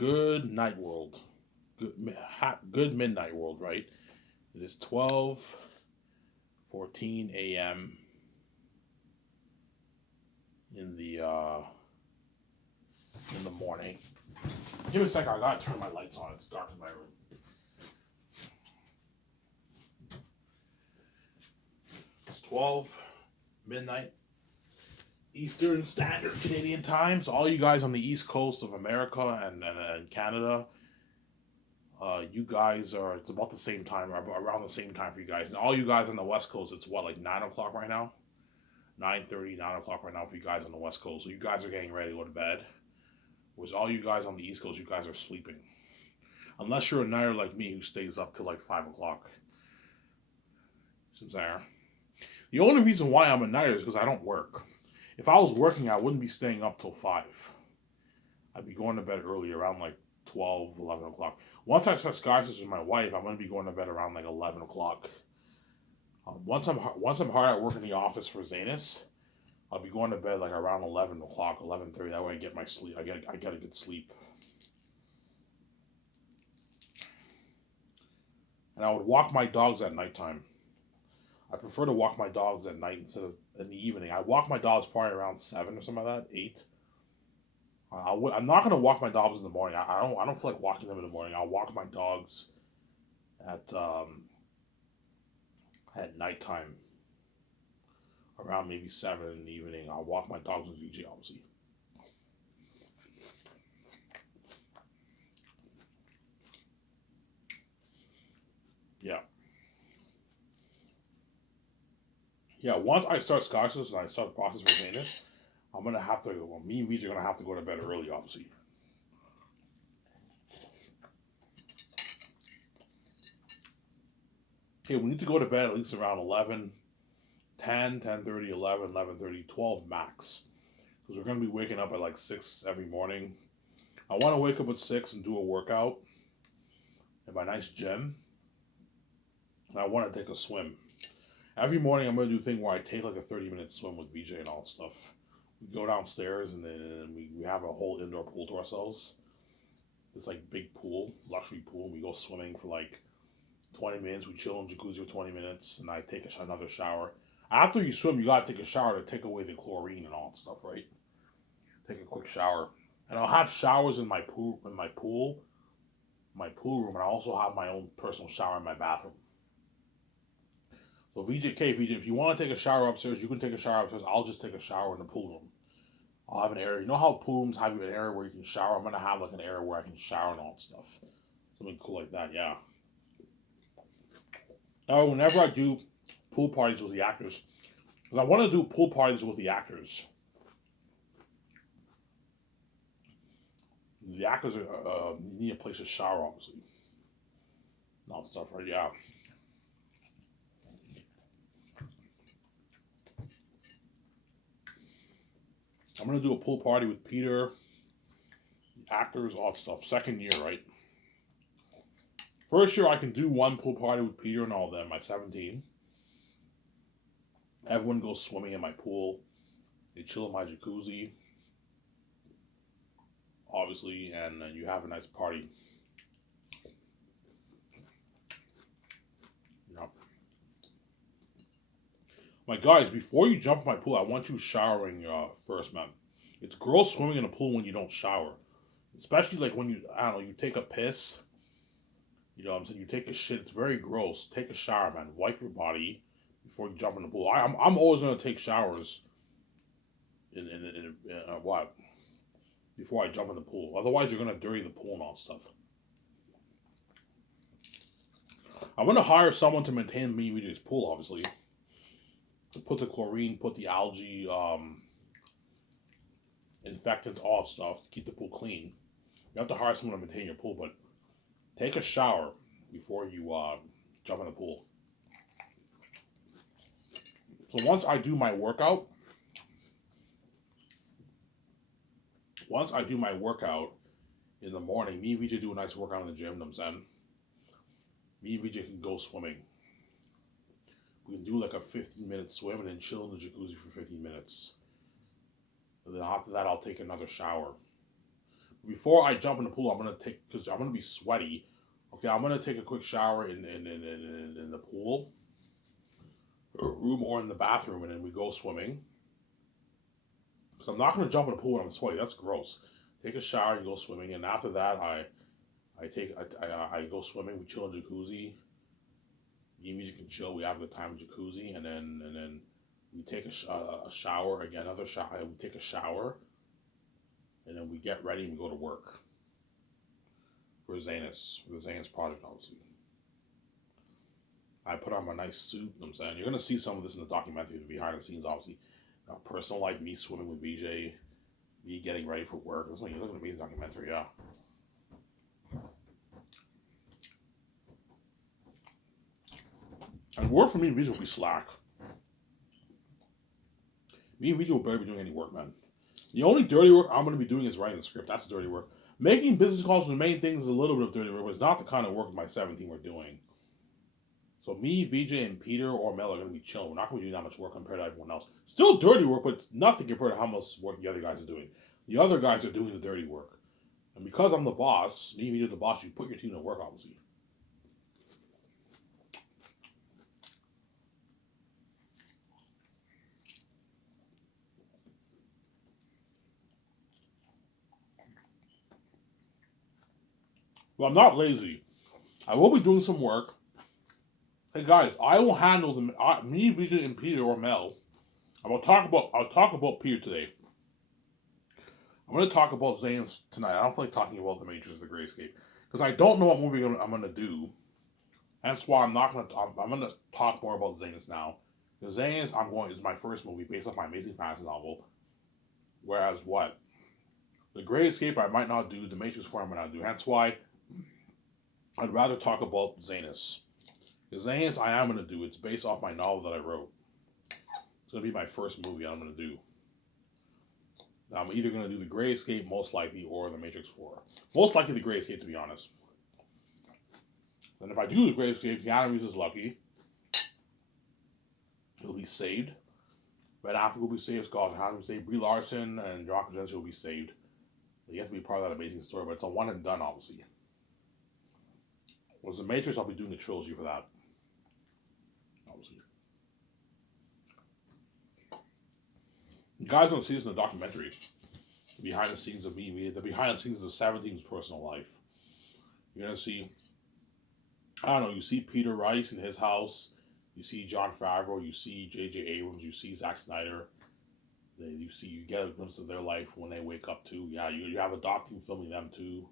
Good night, world. Good midnight, world. Right? It is 12:14 a.m. in the morning. Give me a second. I gotta turn my lights on. It's dark in my room. It's 12 midnight Eastern Standard Canadian time. So all you guys on the East Coast of America and Canada, you guys are. It's about the same time, around the same time for you guys. And all you guys on the West Coast, it's what, like 9 o'clock right now. 9:30, 9 o'clock right now for you guys on the West Coast. So you guys are getting ready to go to bed. Whereas all you guys on the East Coast, you guys are sleeping. Unless you're a nighter like me who stays up till like 5 o'clock. Since there. The only reason why I'm a nighter is because I don't work. If I was working, I wouldn't be staying up till 5. I'd be going to bed early, around like 12, 11 o'clock. Once I start skyscrapers with my wife, I'm going to be going to bed around like 11 o'clock. Once I'm hard at work in the office for Zanus, I'll be going to bed like around 11 o'clock, 11:30. That way I get my sleep. I get a good sleep. And I would walk my dogs at nighttime. I prefer to walk my dogs at night instead of in the evening. I walk my dogs probably around 7 or something like that, 8. I'm not gonna walk my dogs in the morning. I don't feel like walking them in the morning. I'll walk my dogs at at nighttime, around maybe 7 in the evening. I'll walk my dogs with VJ, obviously. Yeah, yeah. Once I start Scotches and I start the process for Zanus, I'm gonna have to. Well, me and VJ are gonna have to go to bed early, obviously. Okay, we need to go to bed at least around 11, 10, 10:30, 11, 11:30, 12 max. Because we're going to be waking up at like 6 every morning. I want to wake up at 6 and do a workout in my nice gym. And I want to take a swim. Every morning I'm going to do a thing where I take like a 30-minute swim with VJ and all that stuff. We go downstairs and then we have a whole indoor pool to ourselves. It's like big pool, luxury pool. We go swimming for like 20 minutes. We chill in jacuzzi for 20 minutes. And I take another shower. After you swim, you got to take a shower to take away the chlorine and all that stuff, right? Take a quick shower. And I'll have showers in my pool room, and I also have my own personal shower in my bathroom. So VJ, if you want to take a shower upstairs, you can take a shower upstairs. I'll just take a shower in the pool room. I'll have an area. You know how pool rooms have an area where you can shower? I'm gonna have like an area where I can shower and all that stuff. Something cool like that, yeah. Now, whenever I do pool parties with the actors, because I want to do pool parties with the actors. The actors need a place to shower, obviously. And all that stuff, right? Yeah. I'm gonna do a pool party with Peter, actors, all that stuff. Second year, right? First year, I can do one pool party with Peter and all of them. My 17. Everyone goes swimming in my pool. They chill in my jacuzzi, obviously, and you have a nice party. You know, my guys, before you jump in my pool, I want you showering first, man. It's gross swimming in a pool when you don't shower, especially like when you, I don't know, you take a piss. You know what I'm saying? You take a shit. It's very gross. Take a shower, man. Wipe your body before you jump in the pool. I'm always gonna take showers in what before I jump in the pool. Otherwise, you're gonna dirty the pool and all stuff. I'm gonna hire someone to maintain me with his pool, obviously. To put the chlorine, put the algae, infectants, all stuff to keep the pool clean. You have to hire someone to maintain your pool, but take a shower before you jump in the pool. So once I do my workout in the morning, me and VJ do a nice workout in the gym. I'm saying, me and VJ can go swimming. We can do like a 15-minute swim and then chill in the jacuzzi for 15 minutes. And then after that, I'll take another shower. Before I jump in the pool, because I'm gonna be sweaty. Okay, I'm gonna take a quick shower in the pool room or in the bathroom, and then we go swimming. So I'm not gonna jump in the pool when I'm sweaty. That's gross. Take a shower and go swimming, and after that, I go swimming. We chill in jacuzzi. Me and music can chill. We have a good time in jacuzzi, and then we take a shower again. Another shower. We take a shower, and then we get ready and we go to work for the Zanus project, obviously. I put on my nice suit. You know what I'm saying, you're gonna see some of this in the documentary, the behind the scenes, obviously. Personal life, me swimming with BJ, me getting ready for work. It's like, you look at an amazing documentary, yeah. And work for me and BJ will be slack. Me and BJ will barely be doing any work, man. The only dirty work I'm going to be doing is writing the script. That's dirty work. Making business calls for the main things is a little bit of dirty work, but it's not the kind of work my 17 we're doing. So me, VJ, and Peter or Mel are going to be chilling. We're not going to be doing that much work compared to everyone else. Still dirty work, but it's nothing compared to how much work the other guys are doing. The other guys are doing the dirty work. And because I'm the boss, me and VJ are the boss, you put your team to work, obviously. Well, I'm not lazy. I will be doing some work. Hey guys, I will handle them. Me, VJ, and Peter or Mel. I'll talk about Peter today. I'm going to talk about Zane's tonight. I don't feel like talking about The Matrix, The Great Escape, because I don't know what movie I'm going to do. That's why I'm not going to. I'm going to talk more about Zane's now. Because Zane's is my first movie based off my Amazing Fantasy novel. Whereas what? The Great Escape I might not do. The Matrix 4 I might not do. That's why I'd rather talk about Zanus. Because Zanus I am going to do. It's based off my novel that I wrote. It's going to be my first movie I'm going to do. Now, I'm either going to do The Great Escape, most likely, or The Matrix 4. Most likely The Great Escape, to be honest. And if I do The Great Escape, Keanu Reeves is lucky. He'll be saved. Ben Affleck will be saved. Scott Johansson will be saved. Brie Larson and John Krasinski will be saved. He has to be part of that amazing story, but it's a one and done, obviously. Whereas The Matrix, I'll be doing a trilogy for that. Obviously. You guys don't see this in the documentary. The behind the scenes of me, the behind the scenes of 17's personal life. You're going to see, I don't know, you see Peter Rice in his house. You see Jon Favreau. You see J.J. Abrams. You see Zack Snyder. You get a glimpse of their life when they wake up too. Yeah, you have a doc team filming them too.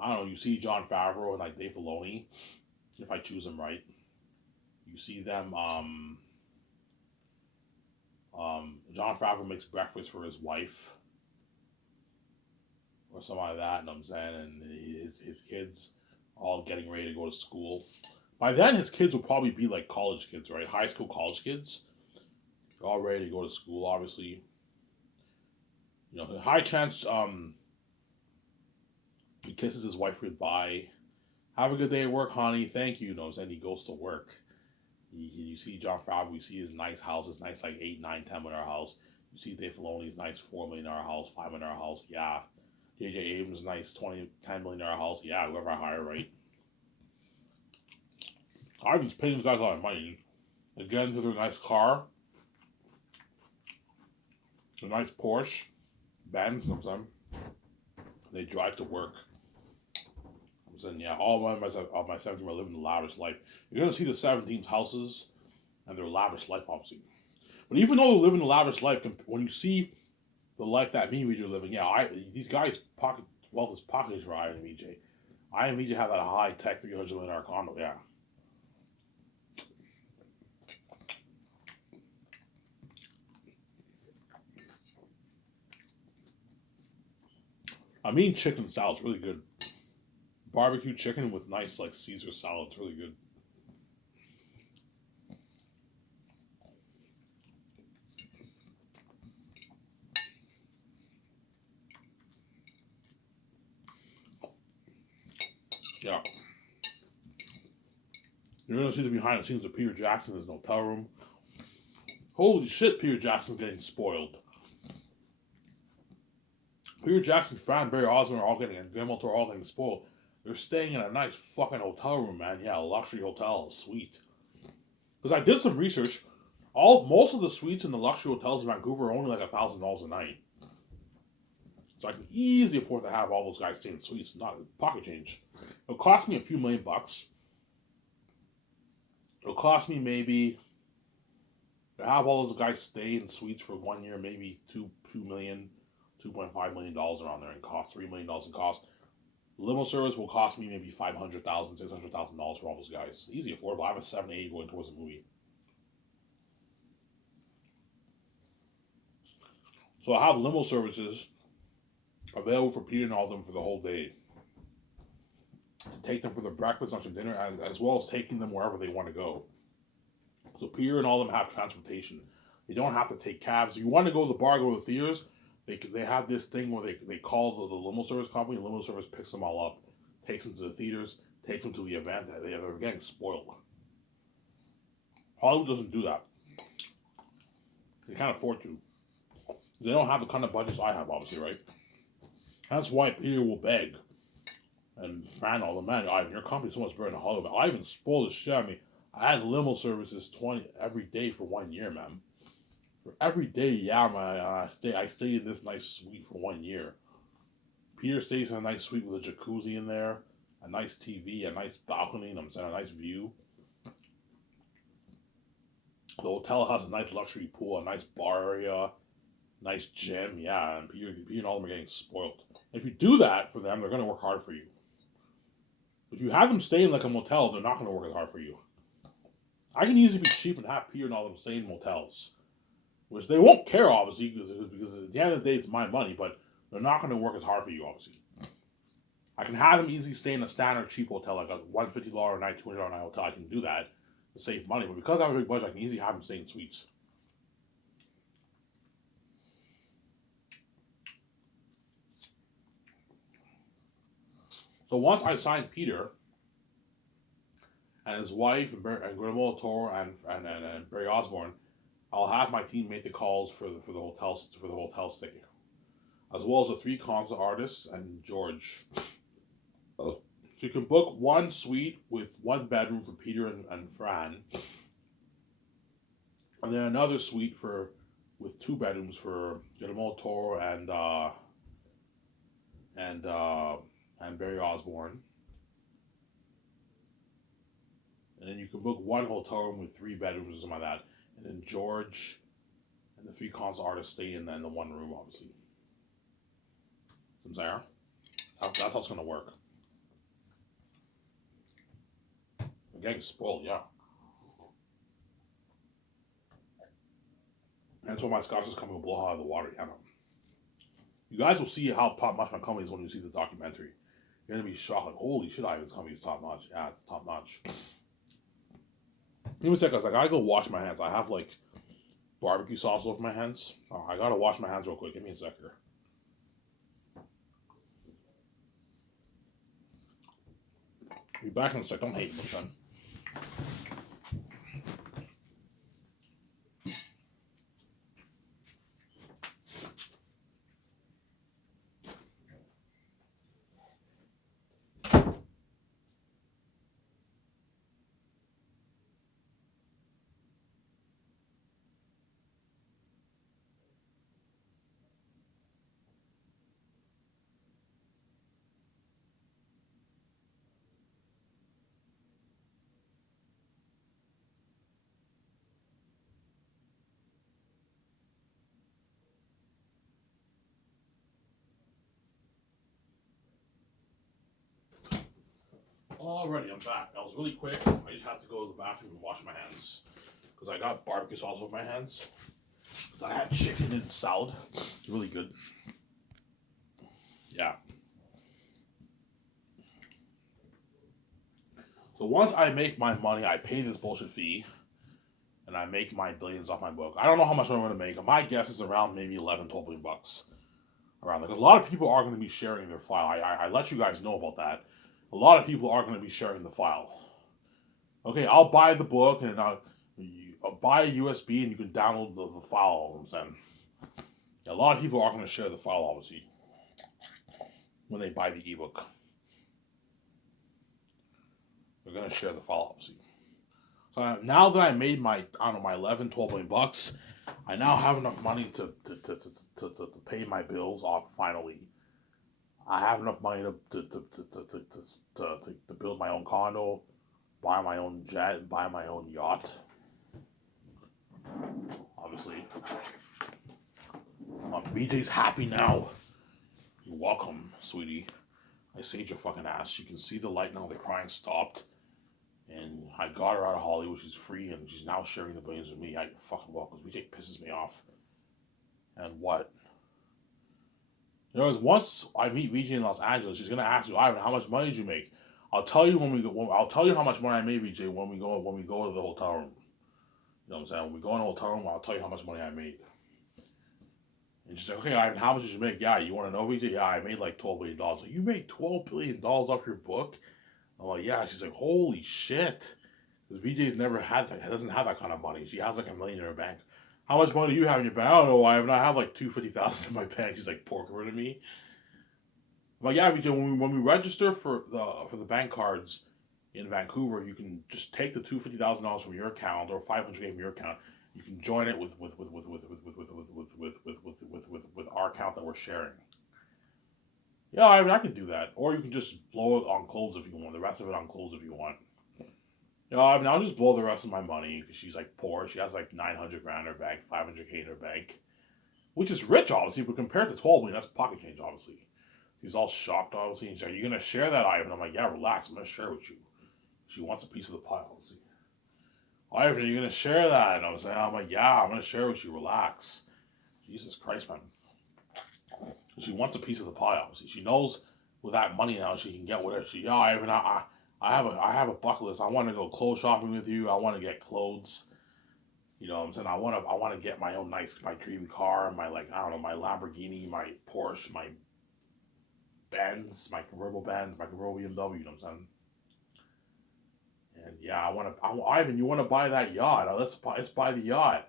I don't know. You see Jon Favreau and like Dave Filoni, if I choose them right. You see them. Jon Favreau makes breakfast for his wife, or something like that. You know what I'm saying, and his kids all getting ready to go to school. By then, his kids will probably be like college kids, right? High school, college kids. They're all ready to go to school, obviously. High chance he kisses his wife goodbye. Have a good day at work, honey. Thank you. And he goes to work. You see Jon Favreau. You see his nice house. His nice like $8, $9, $10 million house. You see Dave Filoni's nice $4 million house, $5 million house. Yeah. J.J. Abrams' nice $10 million house. Yeah, whoever I hire, right? I just paying these guys a lot of money. They get into their nice car. A nice Porsche. Benz, sometimes. They drive to work. I'm saying, yeah, all of my 17 are living a lavish life. You're going to see the 17's houses and their lavish life, obviously. But even though they live in a lavish life, when you see the life that me and VJ are living, yeah, these guys' wealth is pockets for I and VJ. I and VJ have that high-tech $300 million condo, yeah. I mean, chicken salad's really good. Barbecue chicken with nice, like, Caesar salad. It's really good. Yeah. You're going to see the behind the scenes of Peter Jackson in his hotel room. Holy shit, Peter Jackson's getting spoiled. Peter Jackson, Fran, Barry Osborne are all getting, and Guillermo Toro are all getting spoiled. They're staying in a nice fucking hotel room, man. Yeah, a luxury hotel, suite. Because I did some research. Most of the suites in the luxury hotels in Vancouver are only like $1,000 a night. So I can easily afford to have all those guys stay in suites, not pocket change. It'll cost me a few $1,000,000. It'll cost me maybe to have all those guys stay in suites for 1 year, maybe $2 million, $2.5 million around there, and cost $3 million in cost. Limo service will cost me maybe $500,000, $600,000 for all those guys. Easy affordable. I have a 780 going towards a movie. So I have limo services available for Peter and all of them for the whole day. To take them for their breakfast, lunch, and dinner, as well as taking them wherever they want to go. So Peter and all of them have transportation. They don't have to take cabs. If you want to go to the bar, go to the theaters, they have this thing where they call the limo service company. The limo service picks them all up, takes them to the theaters, takes them to the event. They're getting spoiled. Hollywood doesn't do that. They can't afford to. They don't have the kind of budgets I have, obviously, right? That's why Peter will beg. And Fran all the man, Ivan, your company's so much better than Hollywood. Ivan spoiled the shit out of me. I had limo services 20 every day for 1 year, man. For every day, yeah, man, I stay in this nice suite for 1 year. Peter stays in a nice suite with a jacuzzi in there, a nice TV, a nice balcony, I'm saying, a nice view. The hotel has a nice luxury pool, a nice bar area, nice gym, yeah, and Peter and all of them are getting spoiled. If you do that for them, they're going to work hard for you. If you have them stay in like a motel, they're not going to work as hard for you. I can easily be cheap and have Peter and all of them stay in motels. Which they won't care, obviously, because at the end of the day, it's my money, but they're not going to work as hard for you, obviously. I can have them easily stay in a standard cheap hotel, like a $150 a night, $200 a night hotel. I can do that to save money, but because I have a big budget, I can easily have them stay in suites. So once I sign Peter and his wife and Guillermo Toro and Barry Osborne, I'll have my team make the calls for the hotel stay, as well as the 3 concert artists and George. So you can book one suite with 1 bedroom for Peter and Fran, and then another suite with 2 bedrooms for Guillermo Toro and Barry Osborne. And then you can book 1 hotel room with 3 bedrooms or something like that. And then George and the 3 concert artists stay in the 1 room, obviously. From there, that's how it's going to work. I'm getting spoiled, yeah. And that's why my scotch is coming to blow out of the water, yeah. You guys will see how top notch my company is when you see the documentary. You're going to be shocked, like, holy shit, Ivan's company is top notch. Yeah, it's top notch. Give me a second, I gotta go wash my hands. I have like barbecue sauce over my hands. I gotta wash my hands real quick. Give me a sec here. Be back in a sec. Don't hate me, son. Alrighty, I'm back. That was really quick. I just had to go to the bathroom and wash my hands. Because I got barbecue sauce over my hands. Because I had chicken and salad. It's really good. Yeah. So once I make my money, I pay this bullshit fee. And I make my billions off my book. I don't know how much I'm going to make. My guess is around maybe 11, 12 million bucks. Around there. Because a lot of people are going to be sharing their file. I let you guys know about that. A lot of people are going to be sharing the file. Okay, I'll buy the book and I'll buy a USB and you can download the file. I'm saying. A lot of people are going to share the file, obviously. when they buy the ebook. They're gonna share the file, obviously. So now that I made my, I don't know, my 11, 12 million bucks, I now have enough money to pay my bills off finally. I have enough money to build my own condo, buy my own jet, buy my own yacht. Obviously. BJ's happy now. You're welcome, sweetie. I saved your fucking ass. She can see the light now. The crying stopped. And I got her out of Hollywood. She's free and she's now sharing the billions with me. You're fucking welcome. BJ pisses me off. And what? You know, once I meet VJ in Los Angeles, she's gonna ask me, Ivan, how much money did you make? I'll tell you when we go. I'll tell you how much money I made, VJ, when we go to the hotel room. You know what I'm saying? When we go in the hotel room, I'll tell you how much money I made. And she's like, okay, Ivan, how much did you make? Yeah, you want to know, VJ? Yeah, I made like $12 billion. Like, you made $12 billion off your book? I'm like, yeah. She's like, holy shit. Because VJ's never had that. Doesn't have that kind of money. She has like $1 million in her bank. How much money do you have in your bank? I don't know, Ivan. I have like $250,000 in my bank. She's like, poker to me. I'm like, yeah, VJ, when we register for the bank cards in Vancouver, you can just take the $250,000 from your account or $500 from your account. You can join it with our account that we're sharing. Yeah, I mean, I can do that. Or you can just blow it on clothes if you want. The rest of it on clothes if you want. Yeah, I mean, I'll just blow the rest of my money because she's like poor. She has like 900 grand in her bank, 500K in her bank, which is rich, obviously, but compared to 12 million, that's pocket change, obviously. She's all shocked, obviously. And she's like, "You're gonna share that, Ivan?" I'm like, "Yeah, relax. I'm gonna share with you." She wants a piece of the pie, obviously. Ivan, you're gonna share that? And I'm like, "Yeah, I'm gonna share with you. Relax." Jesus Christ, man. She wants a piece of the pie, obviously. She knows with that money now she can get whatever. Yeah, Ivan, I have a bucket list. I want to go clothes shopping with you. I want to get clothes. You know what I'm saying? I want to get my own my dream car, my I don't know, my Lamborghini, my Porsche, my Benz, my convertible Benz, my convertible BMW. You know what I'm saying? And yeah, Ivan, you want to buy that yacht? Let's buy the yacht.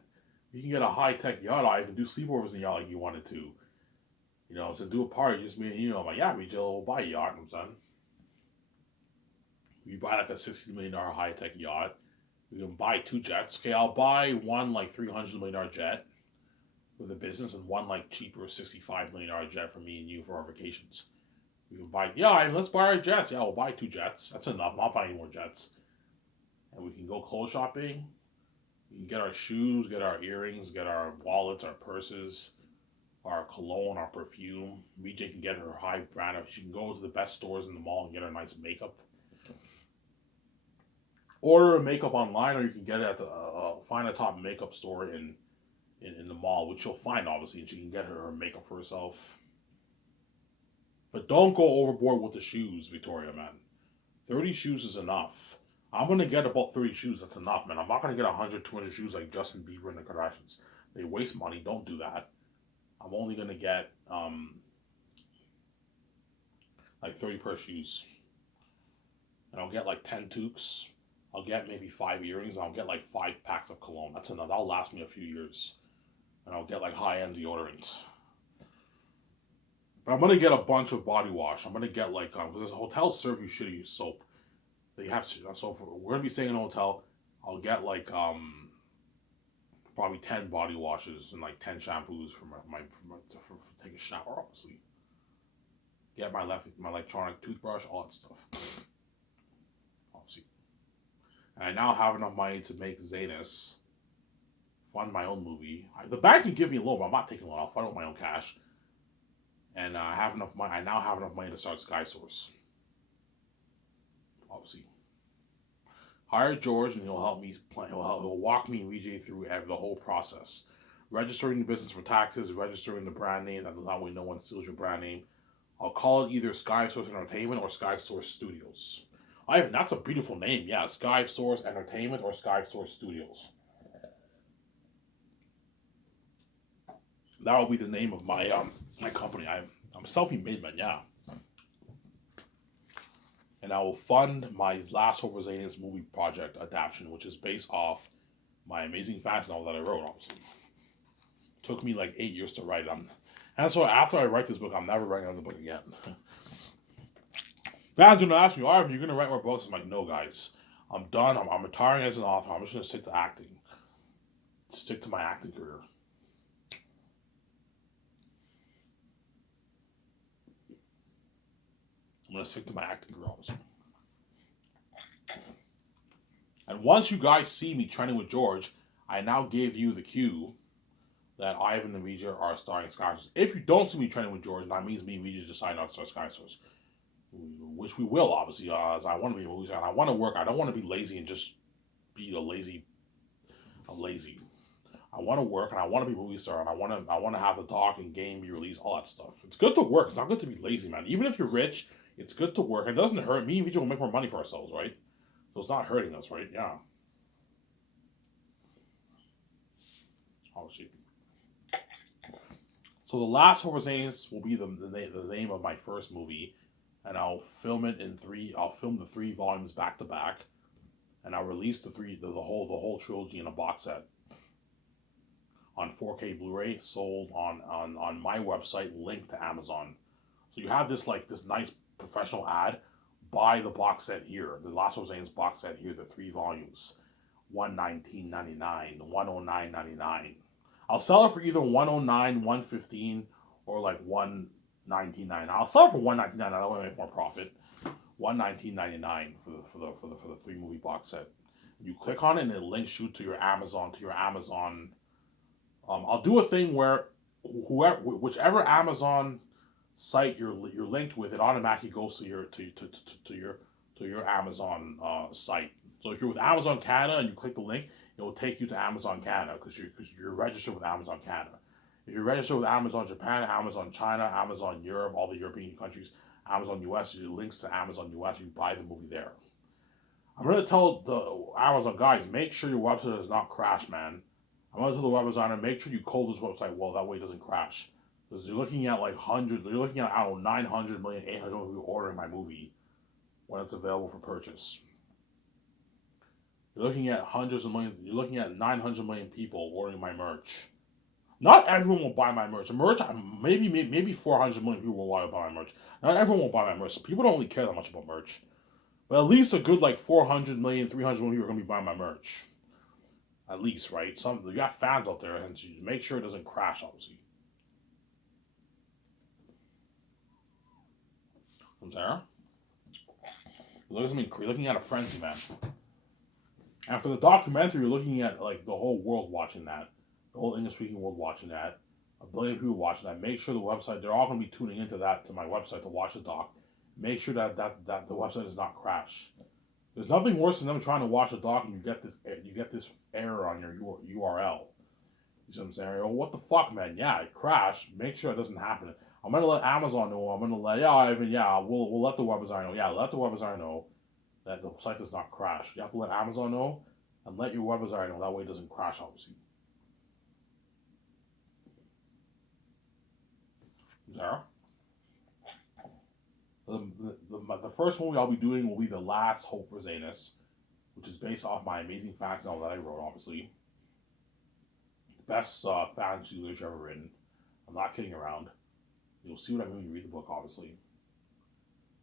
You can get a high tech yacht, Ivan. Do sleepovers in the yacht like you wanted to. You know, so do a party, just me and you. I'm like, yeah, we'll buy a yacht. You know what I'm saying? You buy like a $60 million high tech yacht. We can buy 2 jets. Okay, I'll buy one like $300 million jet for the business and one like cheaper $65 million jet for me and you for our vacations. We can buy, yeah, let's buy our jets. Yeah, we'll buy 2 jets. That's enough. I'm not buying any more jets. And we can go clothes shopping. We can get our shoes, get our earrings, get our wallets, our purses, our cologne, our perfume. VJ can get her high brand. She can go to the best stores in the mall and get her nice makeup. Order a makeup online, or you can get it at the find a top makeup store in the mall, which you'll find obviously, and she can get her makeup for herself. But don't go overboard with the shoes, Victoria, man. 30 shoes is enough. I'm gonna get about 30 shoes. That's enough, man. I'm not gonna get 100, 200 shoes like Justin Bieber and the Kardashians. They waste money. Don't do that. I'm only gonna get like 30 pair of shoes, and I'll get like 10 toques. I'll get maybe 5 earrings, and I'll get like 5 packs of cologne. That's enough. That'll last me a few years. And I'll get like high-end deodorant. But I'm gonna get a bunch of body wash. I'm gonna get like because hotels serve you shitty soap. They have so we're gonna be staying in a hotel. I'll get like probably 10 body washes and like 10 shampoos for for taking a shower, obviously. Get my electronic toothbrush, all that stuff. Obviously. And I now have enough money to make Zanus fund my own movie. The bank can give me a loan, but I'm not taking a loan. I'll fund it with my own cash. And I have enough money. I now have enough money to start SkySource. Obviously. Hire George, and he'll help me plan. He'll walk me and VJ through the whole process. Registering the business for taxes, registering the brand name, that way no one steals your brand name. I'll call it either SkySource Entertainment or SkySource Studios. That's a beautiful name. Yeah, SkySource Entertainment or SkySource Studios. That will be the name of my my company. I'm self-made man, yeah. And I will fund my Last Hope for Zanus movie project adaptation, which is based off my Amazing Fantasy novel that I wrote, obviously. It took me like 8 years to write it. And so after I write this book, I'm never writing another book again. Fans are gonna ask me, Arvin, you're gonna write more books? I'm like, no, guys. I'm done. I'm retiring as an author. I'm just gonna stick to acting. Stick to my acting career. I'm gonna stick to my acting career, obviously. And once you guys see me training with George, I now gave you the cue that Ivan and Vijay are starring Skysers. If you don't see me training with George, that means me and Vijay decide not to start Skysers, which we will, obviously, as I want to be a movie star. I want to work. I don't want to be lazy and just be a lazy. I want to work and I want to be a movie star and I want to have the doc and game be released, all that stuff. It's good to work. It's not good to be lazy, man. Even if you're rich, it's good to work. It doesn't hurt. Me and Vijay will make more money for ourselves, right? So it's not hurting us, right? Yeah. Obviously. So the last Horror Zanes will be the name of my first movie, and I'll film it in three. I'll film the 3 volumes back to back, and I'll release the whole trilogy in a box set on 4K Blu-ray, sold on my website, linked to Amazon. So you have this nice professional ad. Buy the box set here, the Last of Zane's box set here, the 3 volumes, $119.99, $109.99. I'll sell it for either 109, 115, or like 119.99. I'll sell it for 119.99. That way I make more profit. 119.99 for the 3 movie box set. You click on it and it links you to your Amazon I'll do a thing where whichever Amazon site you're linked with, it automatically goes to your Amazon site. So if you're with Amazon Canada and you click the link, it will take you to Amazon Canada because you're registered with Amazon Canada. If you're registered with Amazon Japan, Amazon China, Amazon Europe, all the European countries, Amazon US, you links to Amazon US, you buy the movie there. I'm gonna tell the Amazon guys, make sure your website does not crash, man. I'm gonna tell the web designer, make sure you code this website well, that way it doesn't crash. Because you're looking at like hundreds, you're looking at, I don't know, 900 million, 800 million people ordering my movie when it's available for purchase. You're looking at hundreds of millions, you're looking at 900 million people ordering my merch. Not everyone will buy my merch. Maybe 400 million people will want to buy my merch. Not everyone will buy my merch. So people don't really care that much about merch. But at least a good like 400 million, 300 million people are going to be buying my merch. At least, right? You got fans out there, and so you make sure it doesn't crash, obviously. From Sarah? You're looking at a frenzy, man. And for the documentary, you're looking at like the whole world watching that. The whole English speaking world watching that. A billion people watching that. Make sure the website, they're all going to be tuning into that, to my website to watch the doc. Make sure that the website does not crash. There's nothing worse than them trying to watch a doc and you get this error on your URL. You see what I'm saying? Oh, what the fuck, man? Yeah, it crashed. Make sure it doesn't happen. I'm gonna let Amazon know. I'm gonna let we'll let the web designer know. Yeah, let the web designer know that the site does not crash. You have to let Amazon know and let your web designer know. That way it doesn't crash, obviously. Zara? The first movie I'll be doing will be The Last Hope for Zanus, which is based off my amazing fantasy novel that I wrote, obviously. Best fantasy literature ever written. I'm not kidding around. You'll see what I mean when you read the book, obviously.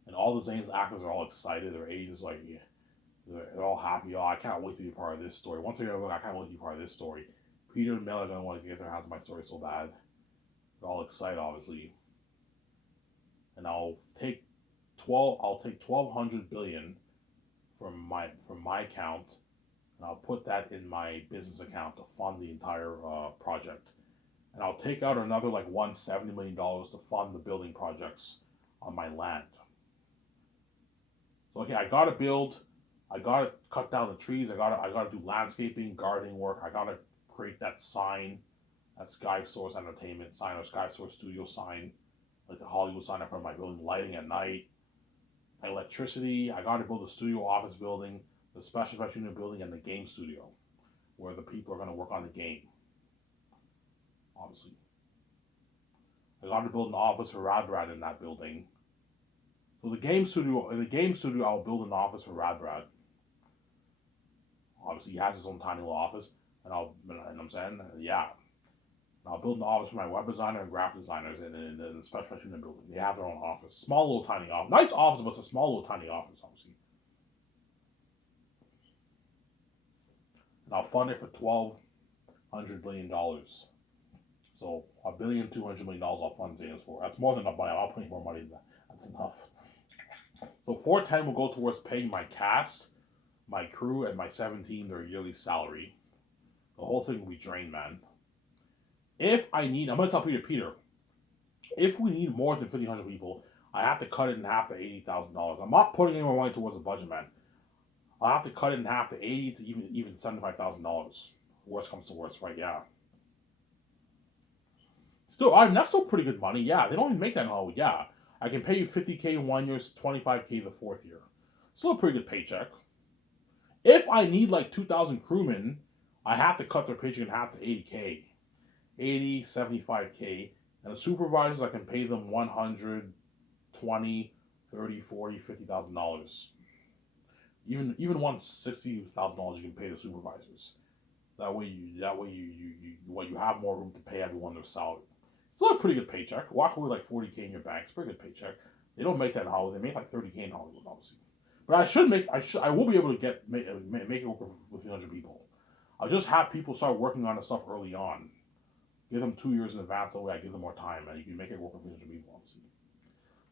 And all the Zane's actors are all excited. Their agents yeah, they're all happy. Oh, I can't wait to be a part of this story. Once I read the book, I can't wait to be part of this story. Peter and Mel are gonna want to get their hands on my story so bad. They're all excited, obviously. And I'll take 1,200 billion from my account, and I'll put that in my business account to fund the entire project. And I'll take out another like $170 million to fund the building projects on my land. So okay, I gotta build, I gotta cut down the trees, I gotta do landscaping, gardening work, I gotta create that sign, that Sky Source Entertainment sign or Sky Source Studio sign, like the Hollywood sign in front of my building, lighting at night, electricity. I got to build a studio office building, the special effects unit building, and the game studio, where the people are going to work on the game. Obviously, I got to build an office for Radbrad in that building. So in the game studio, I'll build an office for Radbrad. Obviously, he has his own tiny little office, and I'm saying, yeah. And I'll build an office for my web designer and graphic designers in the special in the building. They have their own office. Small little tiny office. Nice office, but it's a small little tiny office, obviously. And I'll fund it for $1,200 billion. So $1,200,000,000 I'll fund Zanes for. That's more than enough money. I'll put more money than that. That's enough. So 410 will go towards paying my cast, my crew, and my 17 their yearly salary. The whole thing will be drained, man. If I need, I'm gonna tell Peter, if we need more than 1,500 people, I have to cut it in half to $80,000. I'm not putting any more money towards the budget, man. I'll have to cut it in half to 80 to even $75,000. Worst comes to worst, right? Yeah. Still, that's still pretty good money. Yeah, they don't even make that in Hollywood. Yeah, I can pay you $50K 1 year, $25K the fourth year. Still a pretty good paycheck. If I need like 2,000 crewmen, I have to cut their paycheck in half to 80K, 80, 75K, and the supervisors I can pay them 100, 20, 30, 40, $50,000. Even $160,000 you can pay the supervisors. That way you have more room to pay everyone their salary. Still a pretty good paycheck. Walk away with like 40K in your bank. It's a pretty good paycheck. They don't make that in Hollywood. They make like 30K in Hollywood, obviously. But I will be able to make it work with 300 people. I'll just have people start working on the stuff early on. Give them 2 years in advance. That way I give them more time, and you can make it work with 300 people, obviously.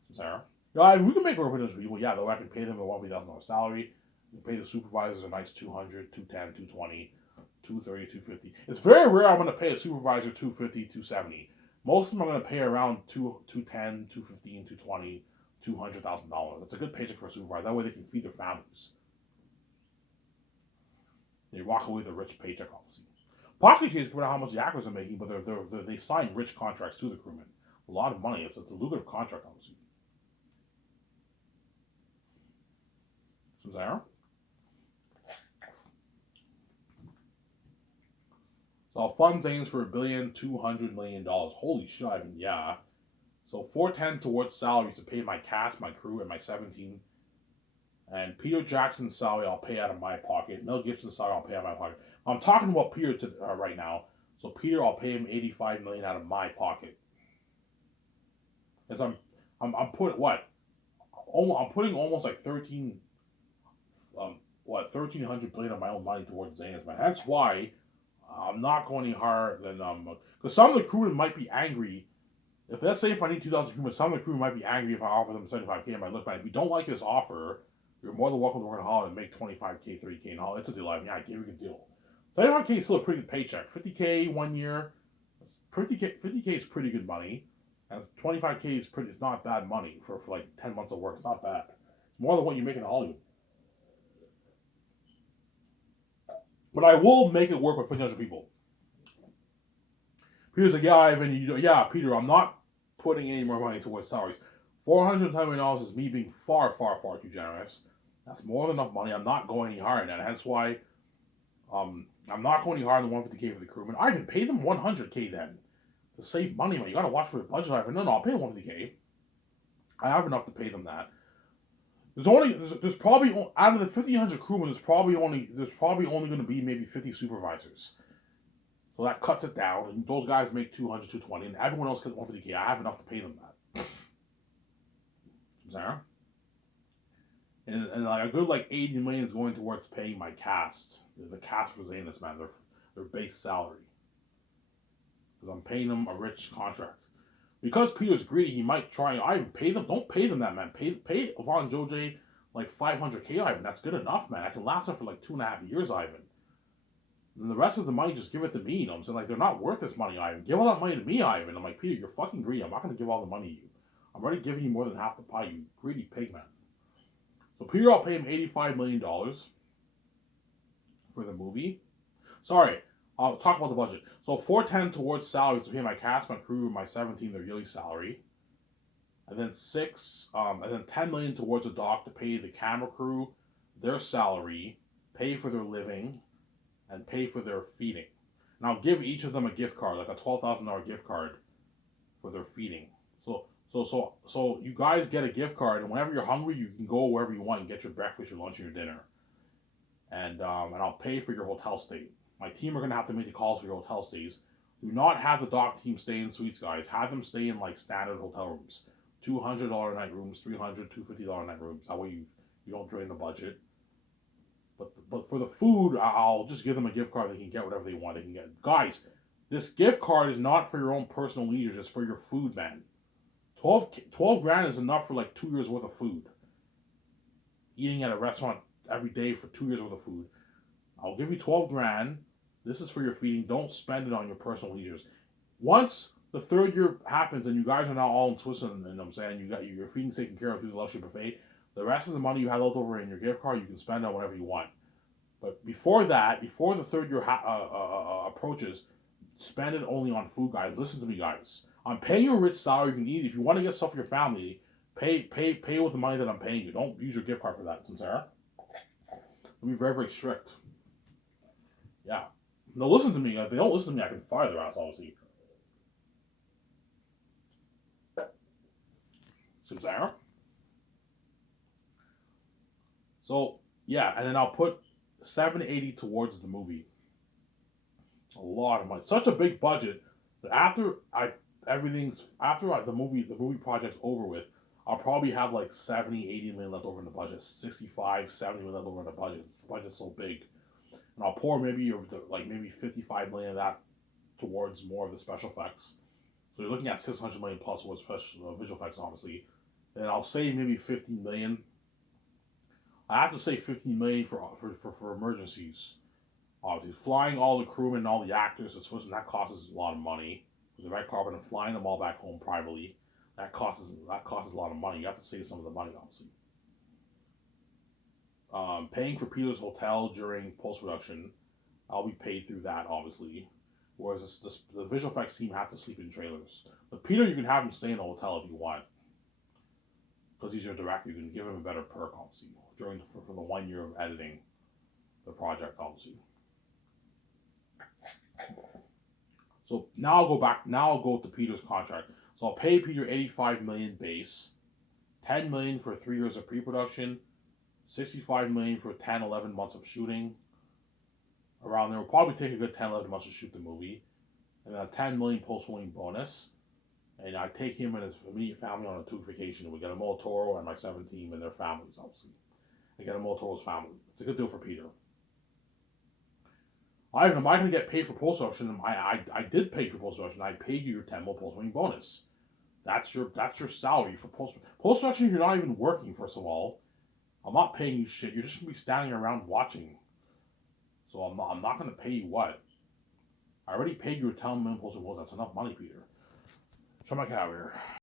So, Sarah? Yeah, we can make it work with 300 people. Yeah, though I can pay them a $1,000 salary. You pay the supervisors a nice 200, 210, 220, 230, 250. It's very rare I'm going to pay a supervisor 250, 270. Most of them I'm going to pay around 210, 215, 220, $200,000. That's a good paycheck for a supervisor. That way they can feed their families. They walk away with a rich paycheck, obviously. Pocket change compared to how much the actors are making, but they sign rich contracts to the crewmen. A lot of money. It's a lucrative contract, obviously. So, Sarah? So I'll fund things for $1,200,000,000. Holy shit, Ivan, yeah. So 410 towards salaries to pay my cast, my crew, and my 17. And Peter Jackson's salary I'll pay out of my pocket. Mel Gibson's salary I'll pay out of my pocket. I'm talking about Peter right now. So Peter, I'll pay him $85 million out of my pocket. As I'm putting what? I'm putting almost like 1,300 billion of my own money towards Zanes, man. That's why I'm not going any higher than because some of the crewmen might be angry. If let's say if I need 2,000 crewmen, some of the crew might be angry if I offer them 75K. I might look back. If you don't like this offer, you're more than welcome to work in Hollywood and make 25K, 30K, and all. It's a deal. I mean, I gave you a good deal. 75K is still a pretty good paycheck. 50K 1 year, 50K is pretty good money. And 25K is pretty. It's not bad money for like 10 months of work. It's not bad. It's more than what you make in Hollywood. But I will make it work with 1,500 people. Peter's like, yeah, Ivan, yeah, Peter, I'm not putting any more money towards salaries. $410 million is me being far, far, far too generous. That's more than enough money. I'm not going any higher than that. Hence why I'm not going any higher than 150K for the crewmen. I can pay them 100K then to save money, man. You got to watch for the budget. Ivan. No, I'll pay them 150K. I have enough to pay them that. There's probably out of the 1,500 crewmen, there's probably only going to be maybe 50 supervisors. So that cuts it down, and those guys make 200, 220, and everyone else gets 150K. I have enough to pay them that. Sarah? And like a good like 80 million is going towards paying my cast, the cast for Zanus, man, their base salary. Because I'm paying them a rich contract. Because Peter's greedy, he might try. I pay them. Don't pay them that, man. Pay Yvonne Joj like 500K, Ivan. That's good enough, man. I can last them for like 2.5 years, Ivan. And the rest of the money, just give it to me. You know what I'm saying? Like, they're not worth this money, Ivan. Give all that money to me, Ivan. I'm like, Peter, you're fucking greedy. I'm not going to give all the money to you. I'm already giving you more than half the pie, you greedy pig, man. So Peter, I'll pay him $85 million for the movie. Sorry, I'll talk about the budget. So 410 towards salaries to pay my cast, my crew, my 17 their yearly salary. And then 10 million towards a doc to pay the camera crew their salary, pay for their living, and pay for their feeding. And I'll give each of them a gift card, like a $12,000 gift card for their feeding. So you guys get a gift card, and whenever you're hungry, you can go wherever you want and get your breakfast, your lunch, and your dinner. And I'll pay for your hotel stay. My team are gonna have to make the calls for your hotel stays. Do not have the dock team stay in suites, guys. Have them stay in like standard hotel rooms. $200 night rooms, $250 night rooms. That way you don't drain the budget. But for the food, I'll just give them a gift card. They can get whatever they want. They can get, guys. This gift card is not for your own personal leisure. It's for your food, man. 12 grand is enough for like 2 years worth of food. Eating at a restaurant every day for 2 years worth of food. I'll give you 12 grand. This is for your feeding. Don't spend it on your personal leisures. Once the third year happens and you guys are now all in Switzerland, and I'm saying you got your feeding taken care of through the luxury buffet, the rest of the money you have left over in your gift card, you can spend on whatever you want. But before that, before the third year approaches, spend it only on food, guys. Listen to me, guys. I'm paying you a rich salary. You can eat. If you want to get stuff for your family, pay with the money that I'm paying you. Don't use your gift card for that, Sincera. I'll be very, very strict. Yeah. No, listen to me. If they don't listen to me, I can fire their ass, obviously. Sincera. So, yeah, and then I'll put $780 towards the movie. A lot of money. Such a big budget that after the movie project's over with, I'll probably have like 70, 80 million left over in the budget. 65, 70 million left over in the budget. The budget's so big. And I'll pour maybe 55 million of that towards more of the special effects. So you're looking at 600 million plus towards visual effects, obviously. And I'll say maybe 15 million. I have to say 15 million for emergencies. Obviously, flying all the crewmen and all the actors to Switzerland, that costs a lot of money. With the red carpet and flying them all back home privately, that costs a lot of money. You have to save some of the money, obviously. Paying for Peter's hotel during post production, I'll be paid through that, obviously. Whereas the visual effects team have to sleep in trailers. But Peter, you can have him stay in a hotel if you want, because he's your director. You can give him a better perk, obviously, for the 1 year of editing the project, obviously. So now I'll go back. Now I'll go to Peter's contract. So I'll pay Peter 85 million base, 10 million for 3 years of pre-production, 65 million for 10, 11 months of shooting. Around there, will probably take a good 10, 11 months to shoot the movie, and then a 10 million post-filming bonus. And I take him and his immediate family on a 2-week vacation. We get a Toro and my 7 team and their families, obviously. I get a Toro's family. It's a good deal for Peter. Am I going to get paid for post-production? I did pay for post-production. I paid you your 10 mil post-filming bonus. That's your salary for post-production. You're not even working, first of all. I'm not paying you shit. You're just going to be standing around watching. So I'm not going to pay you what? I already paid you your 10 mil post-filming bonus. That's enough money, Peter. Show my cat over here.